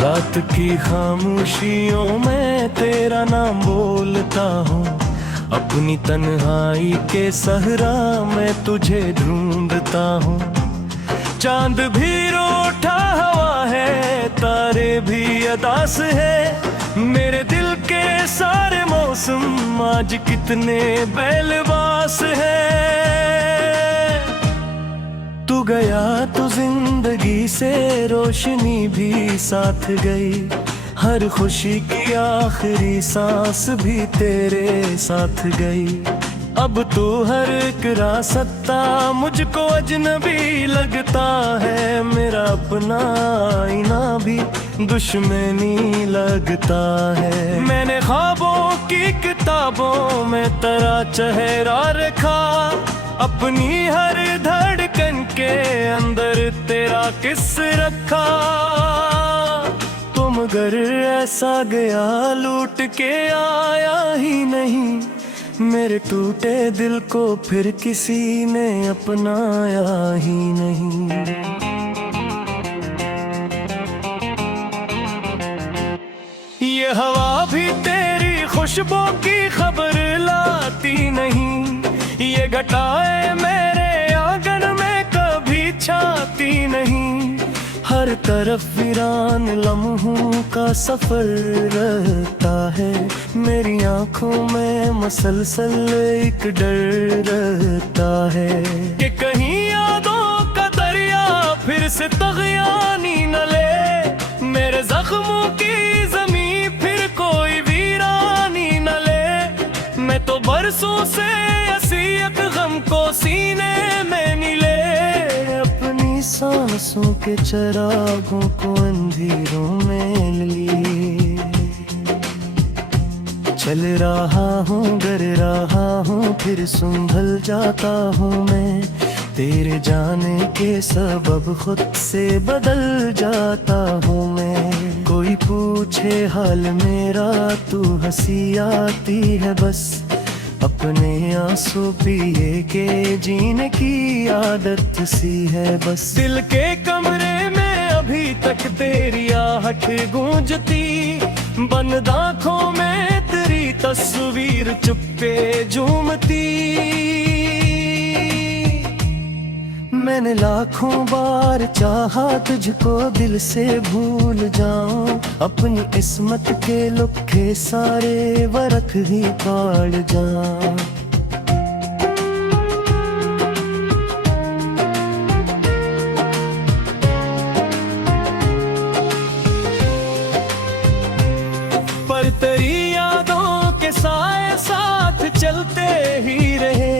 रात की खामोशियों में तेरा नाम बोलता हूँ, अपनी तन्हाई के सहरा में तुझे ढूंढता हूँ। चांद भी रूठा हुआ है, तारे भी अदास है, मेरे दिल के सारे मौसम आज कितने बेलबास है। तू गया तो जिंदगी से रोशनी भी साथ गई, हर खुशी की आखिरी सांस भी तेरे साथ गई। अब तू हर एक रास्ता मुझको अजनबी लगता है, मेरा अपना आईना भी दुश्मनी लगता है। मैंने ख्वाबों की किताबों में तेरा चेहरा रखा, अपनी हर धड़कन के अंदर तेरा किस रखा। तुम मगर ऐसा गया लूट के आया ही नहीं, मेरे टूटे दिल को फिर किसी ने अपनाया ही नहीं। ये हवा भी तेरी खुशबू की खबर लाती नहीं, ये घटाए मेरे आंगन में कभी छाती नहीं। हर तरफ वीरान लम्हों का सफर रहता है, मेरी आंखों में मसलसल एक डर रहता है कि कहीं यादों का दरिया फिर से तग़यानी न ले, मेरे जख्मों की ज़मीं फिर कोई वीरानी न ले। मैं तो बरसों से असीयत गम को सीने में नीले, अपनी सांसों के चरागों को अंधेरों में लिए। चल रहा हूँ गर रहा हूँ फिर संभल जाता हूँ मैं, तेरे जाने के सबब खुद से बदल जाता हूँ मैं। कोई पूछे हाल मेरा तू हंसी आती है बस, अपने आंसू पिए के जीने की आदत सी है बस। दिल के कमरे में अभी तक तेरी आहट गूंजती, बंद आँखों में तेरी तस्वीर चुप्पे झूमती। मैंने लाखों बार चाहा तुझको दिल से भूल जाऊं, अपनी किस्मत के लुखे सारे वरख ही काट जाऊं। पर तेरी यादों के साए साथ चलते ही रहे,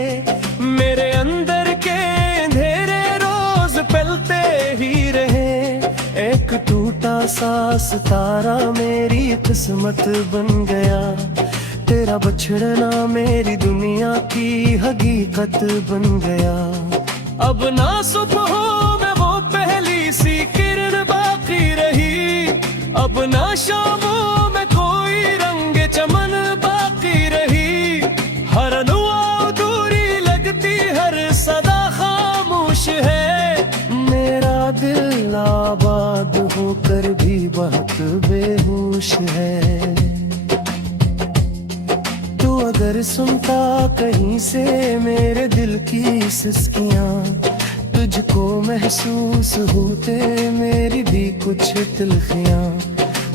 मेरे अंदर के ही रहे। एक टूटा सा सितारा मेरी किस्मत बन गया, तेरा बछड़ना मेरी दुनिया की हकीकत बन गया। अब ना सुबह में वो पहली सी किरण बाकी रही, अब ना शामों में कोई रंग चमन बाकी रही। हर दुआ दूरी लगती, हर सदा खामोश है, दिल आबाद होकर भी बहुत बेहोश है। तू अगर सुनता कहीं से मेरे दिल की सिसकियां, तुझको महसूस होते मेरी भी कुछ तिलखियां।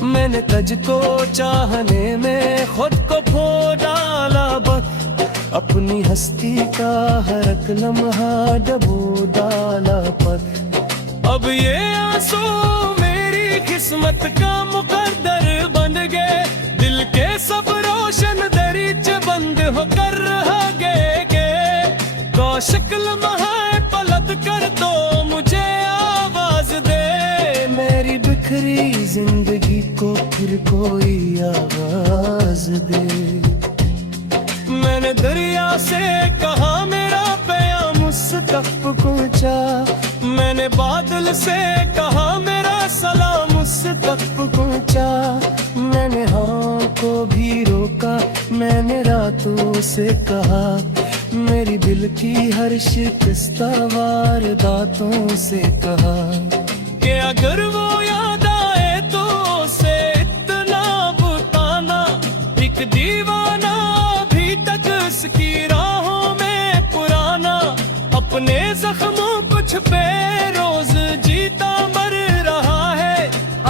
मैंने तुझको चाहने में खुद को खो डाला बस, अपनी हस्ती का हर एक लम्हा डबो डाला पर। अब ये आंसू मेरी किस्मत का मुकद्दर बन गए, दिल के सब रोशन दरीचे बंद होकर रह गए। कौशिक लम्हा पलट कर तो मुझे आवाज दे, मेरी बिखरी जिंदगी को फिर कोई आवाज दे। मैंने दरिया से कहा मेरा प्याम उस तक पहुंचा, मैंने बादल से कहा मेरा सलाम उस तक पहुंचा। मैंने हाँ को भी रोका, मैंने रातों से कहा, मेरी दिल की हर शिकस्ता वारदातों से कहा कि अगर वो याद आए तो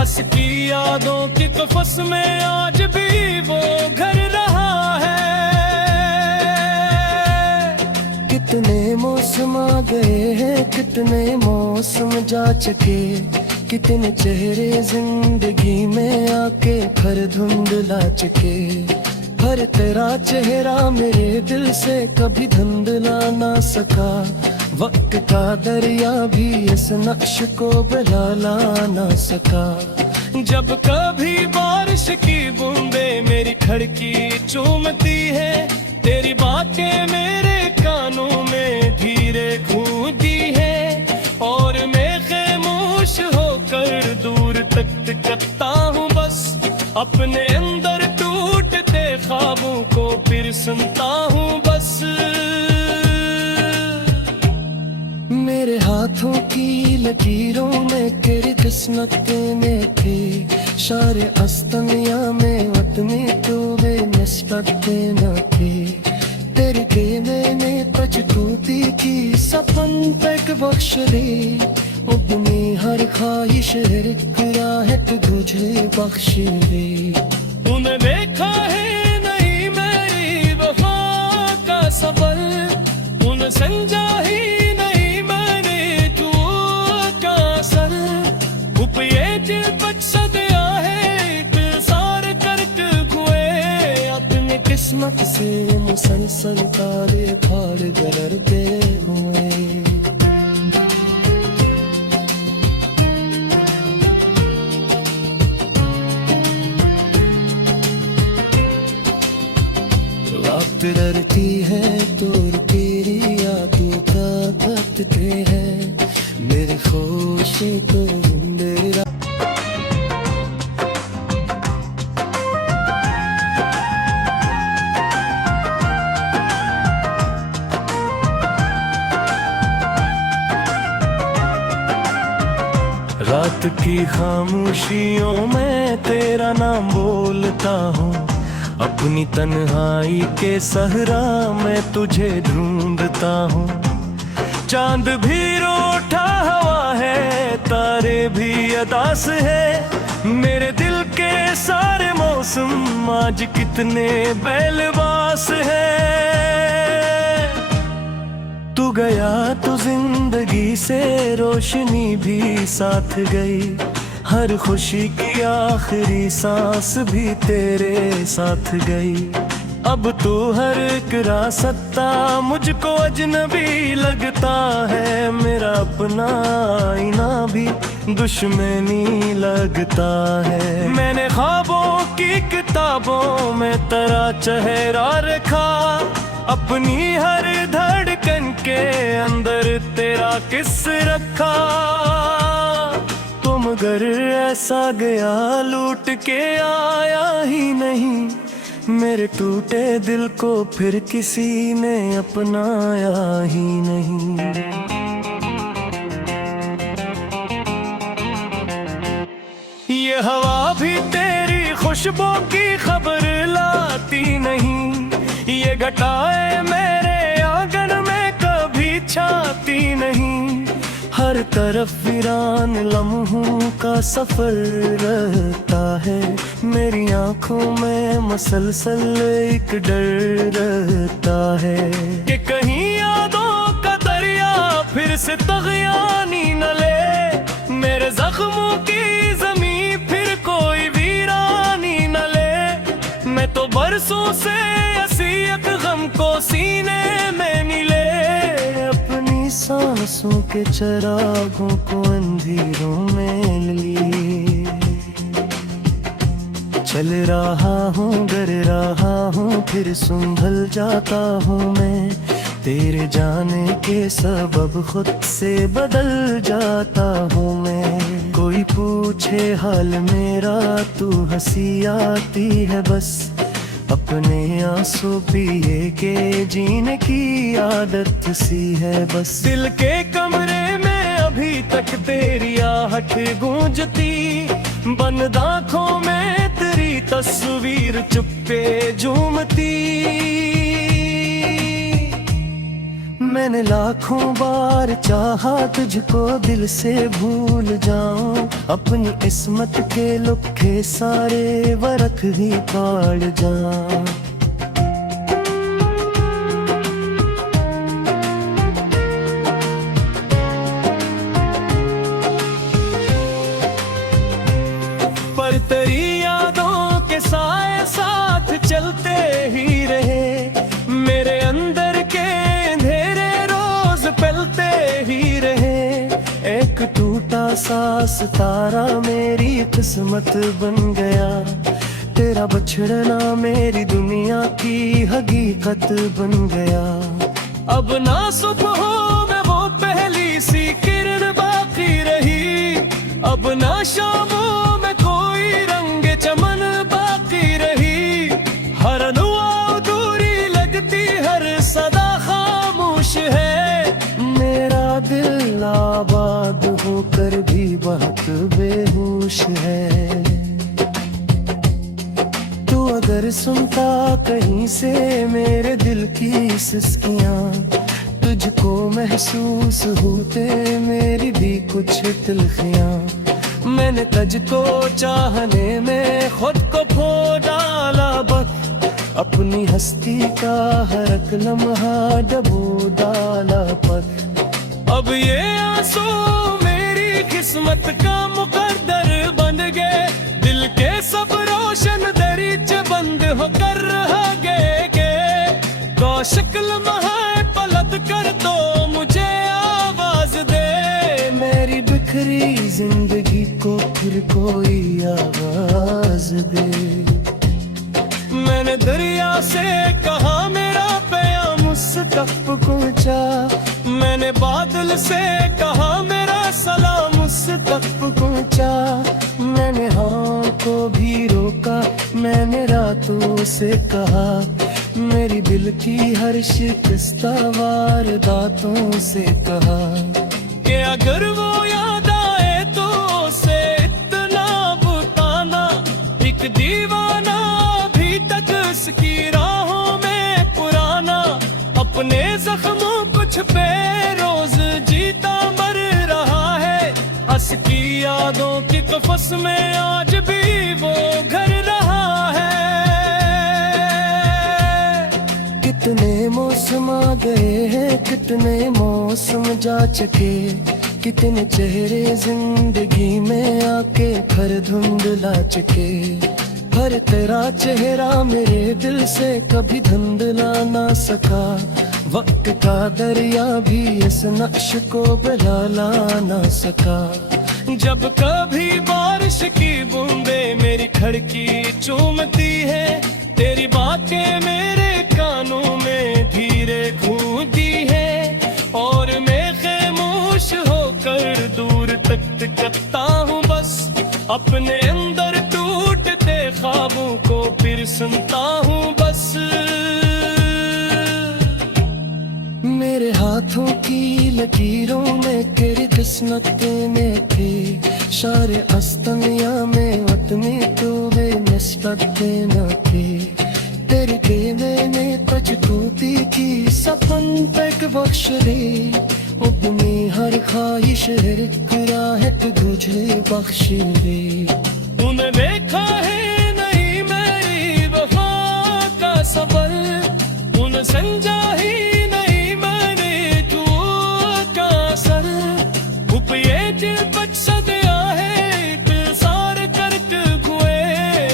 पास की यादों की कफस में आज भी वो घर रहा है। कितने मौसम आ गए हैं, कितने मौसम जा चुके, कितने चेहरे जिंदगी में आके फिर धुंधला चुके। पर तेरा चेहरा मेरे दिल से कभी धुंधला ना सका। वक्त का दरिया भी इस नक्श को बहला ना सका। जब कभी बारिश की बूंदे मेरी खिड़की चूमती है, तेरी बातें मेरे कानों में धीरे गूंजती है, और मैं खामोश होकर दूर तक करता हूँ बस अपने अंदर टूटते ख्वाबों को फिर सुनता हूँ बस। मेरे हाथों की लकीरों में तेरी किस्मत में थे, शारे अस्तमिया में वत में तो वे निस्बत न थे। तेरी देने में पछतूती की सपन तक बख्श दे, अपनी हर ख्वाहिश करा है तो तुझे बख्श दे। तूने देखा है नहीं मेरी वफा का सबर, तूने समझा ही नहीं मैंने तू का सर। ये दिल बच गया है सारे कर्क हुए, अपनी किस्मत से मुसलसल तारे फाड़ गुजरते हुए। वक्त डरती है तो तेरी यादों का तकते हैं, मेरी खुशी तो मेरा। रात की खामोशियों में तेरा नाम बोलता हूँ, अपनी तन्हाई के सहरा में तुझे ढूंढता हूँ। चांद भी रूठा हुआ है, तारे भी अदास है, मेरे दिल के सारे मौसम आज कितने बेलबास है। तू गया तो जिंदगी से रोशनी भी साथ गई, हर खुशी की आखिरी सांस भी तेरे साथ गई। अब तो हर एक रास्ता मुझको अजनबी लगता है, मेरा अपना आईना भी दुश्मनी लगता है। मैंने ख्वाबों की किताबों में तेरा चेहरा रखा, अपनी हर धड़कन के अंदर तेरा किस रखा। तो मगर ऐसा गया लूट के आया ही नहीं, मेरे टूटे दिल को फिर किसी ने अपनाया ही नहीं। ये हवा भी तेरी खुशबू की खबर लाती नहीं, ये घटाए मेरे आंगन में कभी छाती नहीं। हर तरफ वीरान लम्हों का सफर रहता है, मेरी आंखों में मसलसल एक डर रहता है कि कहीं यादों का दरिया फिर से तग़यानी न ले, मेरे जख्मों की ज़मीं फिर कोई वीरानी न ले। मैं तो बरसों से असीयत गम को सीने में मिले, अपनी सांसों के चरागों को अंधेरों में लिए। चल रहा हूँ गर रहा हूँ फिर संभल जाता हूँ मैं, तेरे जाने के सबब खुद से बदल जाता हूँ मैं। कोई पूछे हाल मेरा तू हंसी आती है बस, अपने आंसू पिए के जीने की आदत सी है बस। दिल के कमरे में अभी तक तेरी आहट गूंजती, बंद आँखों में तेरी तस्वीर चुप्पे झूमती। मैंने लाखों बार चाहा तुझको दिल से भूल जाऊं, अपनी किस्मत के लुखे सारे वरख ही काट जाऊं। पर तेरी यादों के साए साथ चलते ही रहे, मेरे अंदर के अंधेरे रोज पलते ही रहे। एक टूटा सा सितारा मेरी किस्मत बन गया, तेरा बछड़ना मेरी दुनिया की हकीकत बन गया। अब ना सुबह में वो पहली सी किरण बाकी रही, अब ना शामों में कोई रंग चमन बाकी रही। हर दुआ दूरी लगती, हर सदा खामोश है। मेरा दिल आबाद होकर भी बहुत बेहोश है। तू अगर सुनता कहीं से मेरे दिल की सिसकियां, तुझको महसूस होते मेरी भी कुछ तिल्खियां। मैंने तुझको चाहने में खुद को खो डाला, बस अपनी हस्ती का हर एक लम्हा डबो डाला पर। अब ये आंसू मेरी किस्मत का मुकद्दर बन गए, दिल के सब रोशन दरीचे बंद होकर रह गए के। शक्ल महाए पलट कर तो मुझे आवाज दे, मेरी बिखरी जिंदगी को फिर कोई आवाज दे। मैंने दरिया से कहा मेरा प्याम उस तक पहुंचा, मैंने बादल से कहा मेरा सलाम उस तक पहुंचा। मैंने हाँ को भी रोका, मैंने रातों से कहा मेरी दिल की हर शिकस्ता वारदातों से कहा कि अगर वो याद आए तो उसे इतना बताना। एक दीवाना अभी तक उसकी राहों में पुराना, अपने जख्मों कुछ पे रोज जीता मर रहा है। हंस की यादों की कफस में आज भी वो घर रहा है। कितने मौसम आ गए हैं, कितने मौसम जा चुके, कितने चेहरे जिंदगी में आके फिर धुंधला चुके। पर तेरा चेहरा मेरे दिल से कभी धुंधला ना सका, वक्त का दरिया भी इस नक्श को बहला ना सका। जब कभी बारिश की बूंदे मेरी खिड़की चूमती है, तेरी बातें मेरे कानों में धीरे गूंजती है, और मैं खामोश होकर दूर तक करता हूँ बस अपने अंदर टूटते ख्वाबों को फिर सुनता हूँ बस। मेरे हाथों की लकीरों में तेरी किस्मत में थे, शारे अस्तमिया में वत में तो वे निस्बत न थे। तेरे गेले में पछतूती थी सपन तक बख्श दे, अपनी हर ख्वाहिश है तो तुझे बख्श दे। तूने देखा है नहीं मेरी वफा का सफर, तूने समझा ही नहीं मैंने तू का सर। ये दिल बच सदया है इंतजार करते हुए,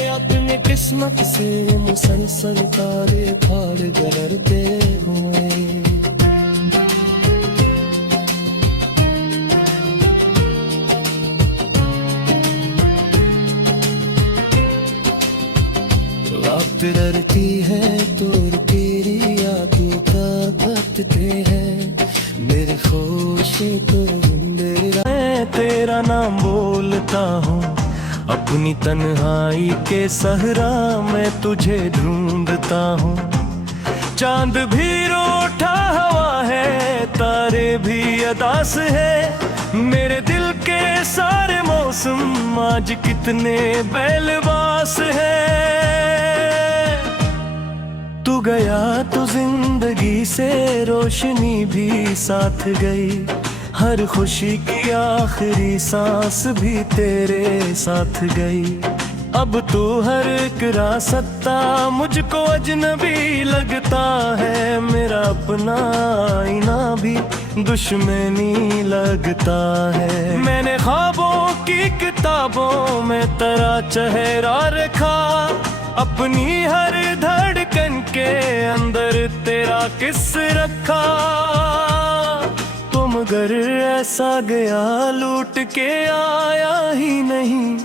अपनी किस्मत से मुसलसल तारे फाड़ गुजरते हुए। वक्त डरती है तो तेरी यादों का थकते हैं, मेरे खुशी तो मैं तेरा नाम बोलता हूँ, अपनी तन्हाई के सहरा में तुझे ढूंढता हूँ। चांद भी रूठा हवा है, तारे भी अदास है, मेरे दिल के सारे मौसम आज कितने बैलवास है। तू गया तो जिंदगी से रोशनी भी साथ गई, हर खुशी की आखिरी सांस भी तेरे साथ गई। अब तू हर एक रास्ता मुझको अजनबी लगता है, मेरा अपना आईना भी दुश्मनी लगता है। मैंने ख्वाबों की किताबों में तेरा चेहरा रखा, अपनी हर धड़कन के अंदर तेरा किस रखा। तो मगर ऐसा गया लूट के आया ही नहीं,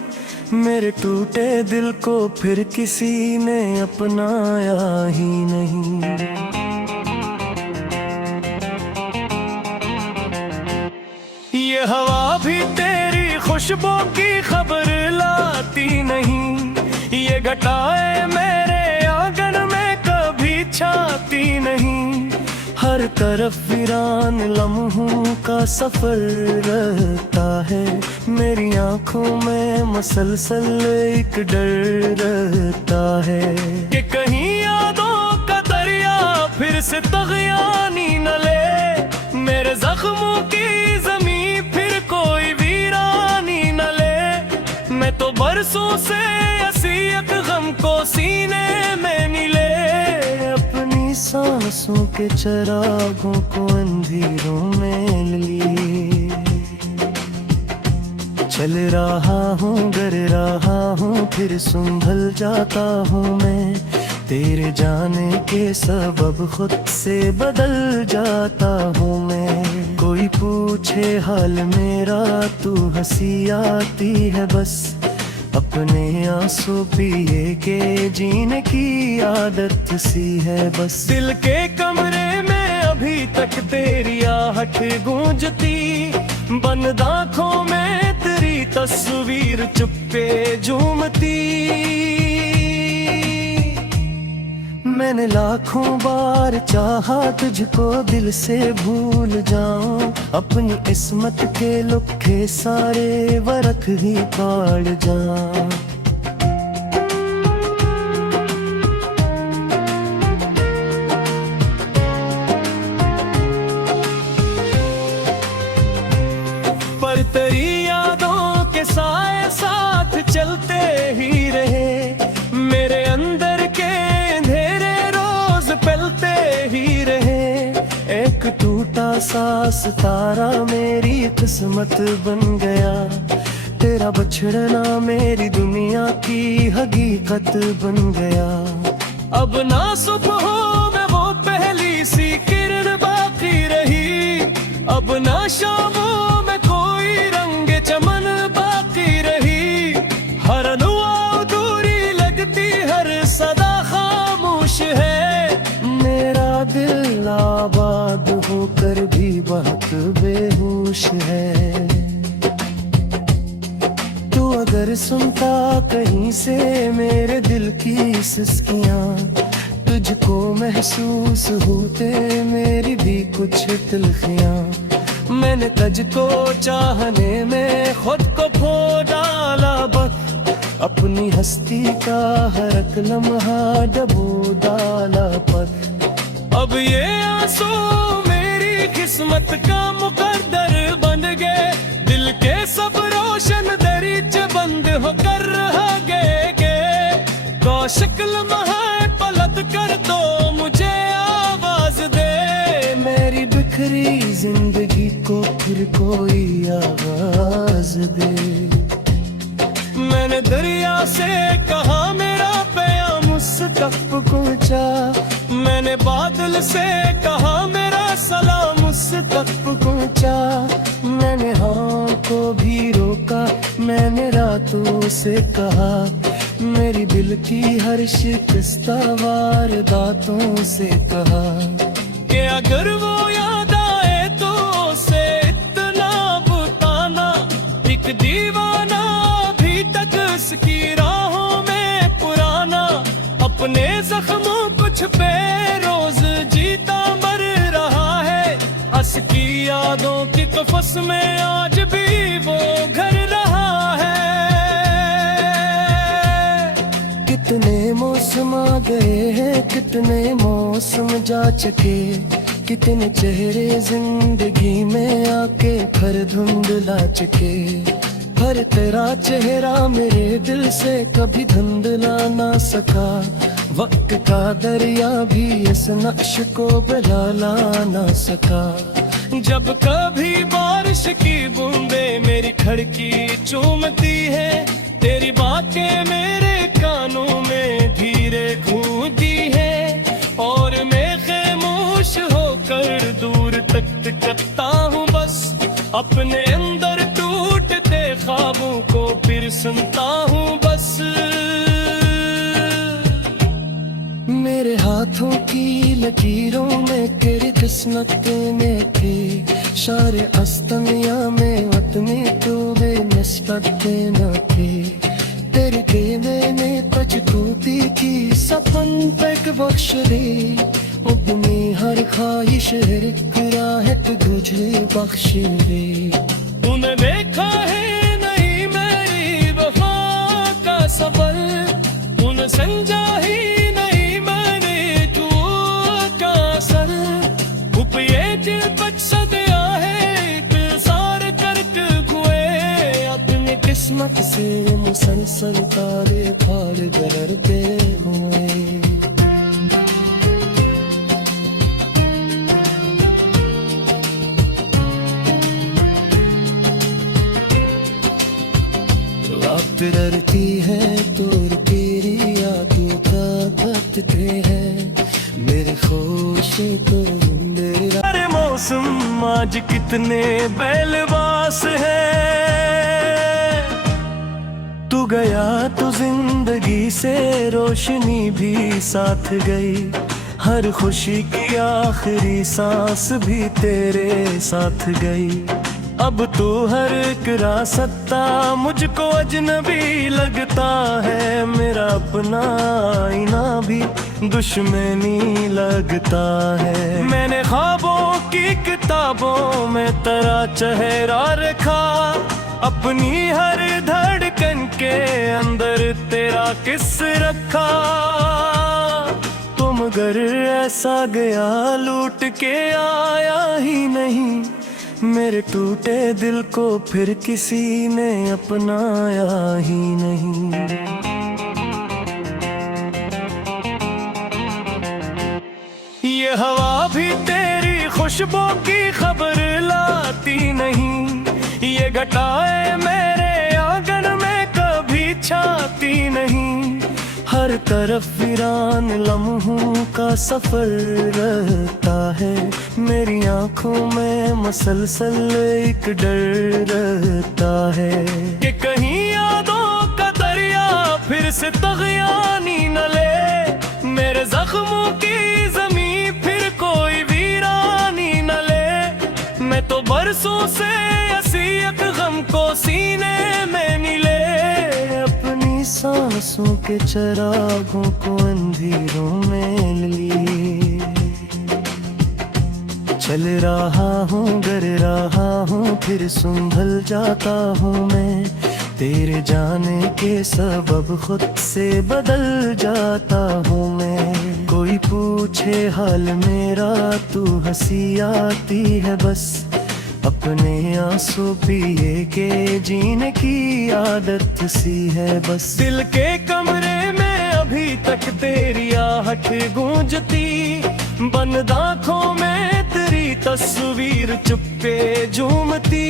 मेरे टूटे दिल को फिर किसी ने अपनाया ही नहीं। ये हवा भी तेरी खुशबू की खबर लाती नहीं, ये घटाएं मेरे आंगन में कभी छाती नहीं। हर तरफ वीरान लम्हों का सफर रहता है, मेरी आंखों में मसलसल एक डर रहता है कि कहीं यादों का दरिया फिर से तग़यानी न ले, मेरे जख्मों की ज़मीं फिर कोई वीरानी न ले। मैं तो बरसों से असीयत गम को सीने में मिले, अपनी सांसों के चरागों को अंधेरों में लिए। चल रहा हूँ गर रहा हूँ फिर संभल जाता हूँ मैं, तेरे जाने के सबब खुद से बदल जाता हूँ मैं। कोई पूछे हाल मेरा तू हंसी आती है बस, अपने आंसू पिए के जीने की आदत सी है बस। दिल के कमरे में अभी तक तेरी आहट गूंजती, बंद आँखों में तेरी तस्वीर चुप्पे झूमती। मैंने लाखों बार चाहा तुझको दिल से भूल जाऊं, अपनी किस्मत के लुखे सारे वरख ही काट जाऊं। पर तेरी यादों के साए साथ चलते ही रहे, मेरे अंदर के पलते ही रहे। एक टूटा सा सितारा मेरी किस्मत बन गया, तेरा बछड़ना मेरी दुनिया की हकीकत बन गया। अब ना सुबह में वो पहली सी किरण बाकी रही, अब ना शामों में कोई रंग चमन बाकी रही। हर दुआ अधूरी लगती, हर सदा खामोश है, दिल आबाद होकर भी बहुत बेहोश है। तू अगर सुनता कहीं से मेरे दिल की सिसकियां, तुझको महसूस होते मेरी भी कुछ तिल्फियां। मैंने तुझको चाहने में खुद को खो डाला बस, अपनी हस्ती का हर एक लम्हा डबो डाला पथ। अब ये आंसू मेरी किस्मत का मुकद्दर बन गए, दिल के सब रोशन दरीचे बंद होकर रह गए। कौशिक लम्हा पलट कर तो मुझे आवाज दे, मेरी बिखरी जिंदगी को फिर कोई आवाज दे। मैंने दरिया से कहा मेरा प्याम उस तक पहुंचा, मैंने बादल से कहा मेरा सलाम उस तक पहुंचा। मैंने हाँ को भी रोका, मैंने रातों से कहा मेरी दिल की हर शिकस्ता वारदातों से कहा कि अगर वो याद आए तो उसे इतना बताना, एक दीवाना अभी तक उसकी राहों में पुराना। अपने जख्मों कुछ पे रोज जीता मर रहा है, हंस की यादों की कफस में आज भी वो घर रहा है। कितने मौसम मौसम आ गए हैं, कितने मौसम जा चुके, कितने चेहरे जिंदगी में आके फिर धुंधला चुके। हर तेरा चेहरा मेरे दिल से कभी धुंधला ना सका, वक्त का दरिया भी इस नक्श को बहला ना सका। जब कभी बारिश की बूंदें मेरी खिड़की चूमती है, तेरी बातें मेरे कानों में धीरे गूंजती है, और मैं खामोश होकर दूर तक तकता हूँ बस, अपने अंदर टूटते ख्वाबों को फिर सुनता हूँ बस। मेरे हाथों की लकीरों में तेरी किस्मत में थे, शारे अस्तमिया में वतनी तो बेनिस्बत न थे। तेरे के मैंने पछतूती की सपन तक बख्श दे, अपनी हर ख्वाहिश राहत तुझे बख्श दे। तूने देखा है नहीं मेरी वफा का सफर, तूने समझा ही नहीं मैंने तू का सर। ये दिल बच गया है सारे कर्क हुए, अपनी किस्मत से मुसलसल तारे फाड़ गुजरते हुए। वक्त डरती है तो तेरी यादों का कटते हैं, मेरे खुशी तो मेरे मौसम आज कितने बेलबास है। तू गया तो जिंदगी से रोशनी भी साथ गई, हर खुशी की आखिरी सांस भी तेरे साथ गई। अब तो हर एक रास्ता मुझको अजनबी लगता है, मेरा अपना आईना भी दुश्मनी लगता है। मैंने ख्वाबों की किताबों में तेरा चेहरा रखा, अपनी हर धड़कन के अंदर तेरा किस रखा। तुम अगर ऐसा गया लूट के आया ही नहीं, मेरे टूटे दिल को फिर किसी ने अपनाया ही नहीं। ये हवा भी तेरी खुशबू की खबर लाती नहीं, ये घटाएं मेरे आंगन में कभी छाती नहीं। हर तरफ वीरान लम्हों का सफर रहता है, मेरी आंखों में मसलसल एक डर रहता है कि कहीं यादों का दरिया फिर से तग़यानी न ले, मेरे जख्मों की ज़मीं फिर कोई वीरानी न ले। मैं तो बरसों से असीयत गम को सीने में मिले, अपनी सांसों के चरागों को अंधेरों में लिए। चल रहा हूँ गर रहा हूँ फिर संभल जाता हूँ मैं, तेरे जाने के सबब खुद से बदल जाता हूँ मैं। कोई पूछे हाल मेरा तू हंसी आती है बस, अपने आंसू पिए के जीने की आदत सी है बस। दिल के कमरे में अभी तक तेरी आहट गूंजती, बंद आँखों में तेरी तस्वीर चुप्पे झूमती।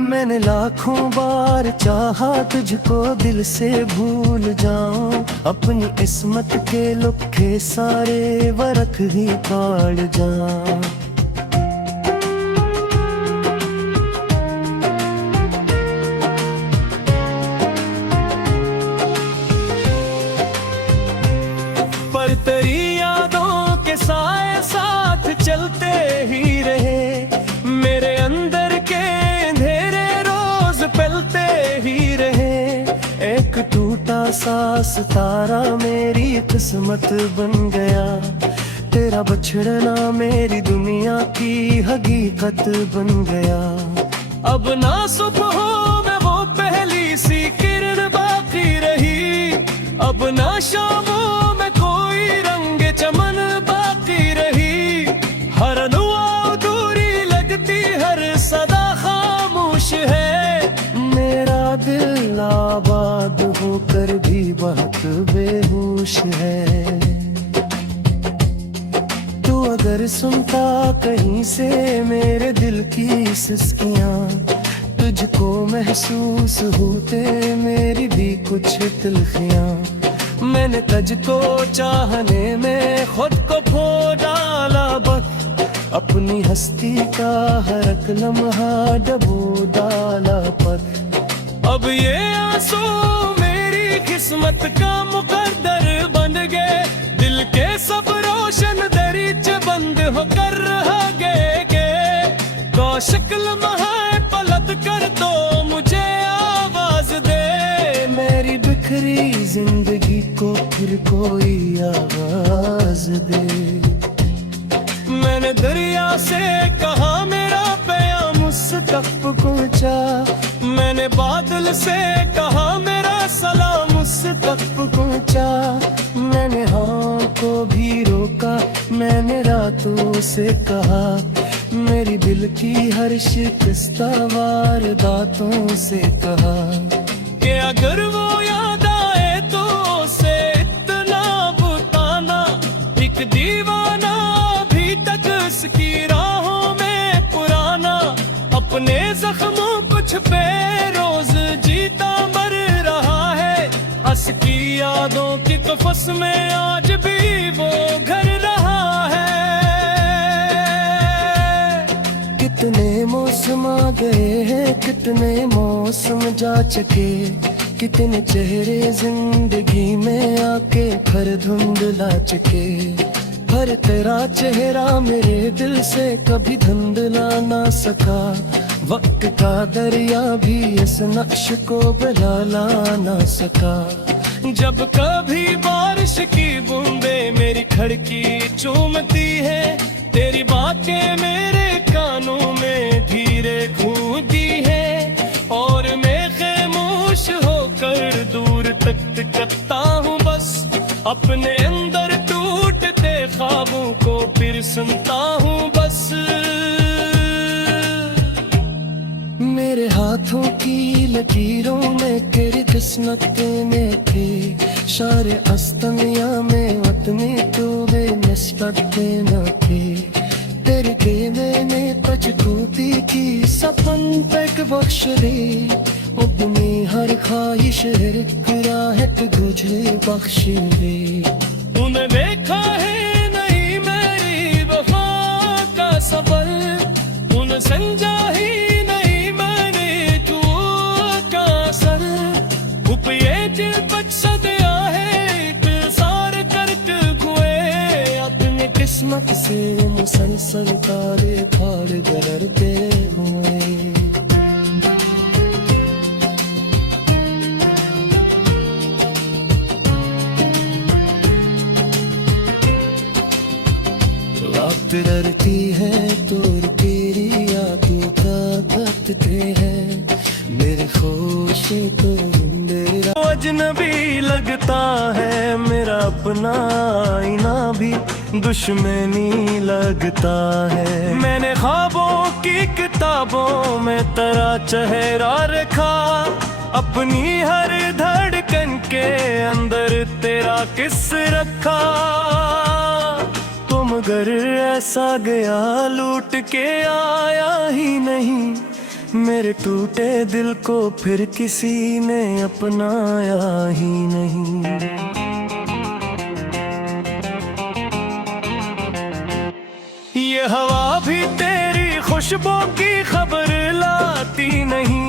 मैंने लाखों बार चाहा तुझको दिल से भूल जाऊं, अपनी किस्मत के लुखे सारे वरख ही काट जाऊं। पर तेरी यादों के साए साथ चलते ही रहे, मेरे अंदर के अंधेरे रोज पलते ही रहे। एक टूटा सा सितारा मेरी किस्मत बन गया, तेरा बछड़ना मेरी दुनिया की हकीकत बन गया। अब ना सुबह में वो पहली सी किरण बाकी रही, ना शामों में कोई रंग चमन बाकी रही, हर दुआ अधूरी लगती, हर सदा खामोश है। मेरा दिल आबाद होकर भी बहुत बेहोश है। तू अगर सुनता कहीं से मेरे दिल की सिसकियाँ, तुझको महसूस होते मेरी भी कुछ तिल्फियाँ। मैंने तुझको चाहने में खुद को खो डाला बस, अपनी हस्ती का हर एक लम्हा डबो डाला पत। अब ये आंसू मेरी किस्मत का मुकद्दर बन गए, दिल के सब रोशन दरीचे बंद होकर रह गए। कौशिक लम्हा पलट कर तो मुझे आवाज दे, मेरी बिखरी जिंदगी को फिर कोई आवाज दे। मैंने दरिया से कहा मेरा प्याम उस तक पहुंचा, मैंने बादल से कहा मेरा सलाम उस तक पहुंचा। मैंने हाँ को भी रोका, मैंने रातों से कहा मेरी दिल की हर शिकस्ता वारदातों से कहा कि अगर वो याद आए तो उसे इतना बताना, एक दीवाना अभी तक उसकी राहों में पुराना, अपने जख्मों कुछ पे रोज जीता मर रहा है। हंस की यादों की कफस में आज भी वो घर रहा है। कितने मौसम आ गए हैं, कितने मौसम जा चुके, कितने चेहरे जिंदगी में आके फिर धुंधला चुके। हर तेरा चेहरा मेरे दिल से कभी धुंधला ना सका, वक्त का दरिया भी इस नक्श को बहला ना सका। जब कभी बारिश की बूंदें मेरी खिड़की चूमती है, तेरी बातें मेरे कानों में धीरे गूंजती है, और मैं खामोश होकर दूर तक तकता हूँ बस, अपने अंदर टूटते ख्वाबों को फिर सुनता हूँ बस। मेरे हाथों की लकीरों में तेरी किस्मत में थे, शारे अस्तमिया में वत में तो वे निस्बत न थे। तेरे के मैंने पछतूती की सपन तक बख्श दे, अपनी हर ख्वाहिश राहत तुझे बख्श दे। तूने देखा है नहीं मेरी वफा का सबर, तूने समझा ही नहीं मैंने तू का सर। ये दिल बच गया है सारे करके हुए, अपनी किस्मत से मुसलसल तारे फाड़ गुजरते हुए। वक्त डरती है तो तेरी यादों का तकते हैं, मेरे खुश तो मेरा अजनबी लगता है, मेरा अपना आईना भी दुश्मनी लगता है। मैंने ख्वाबों की किताबों में तेरा चेहरा रखा, अपनी हर धड़कन के अंदर तेरा किस रखा। तुम अगर ऐसा गया लूट के आया ही नहीं, मेरे टूटे दिल को फिर किसी ने अपनाया ही नहीं। ये हवा भी तेरी खुशबू की खबर लाती नहीं,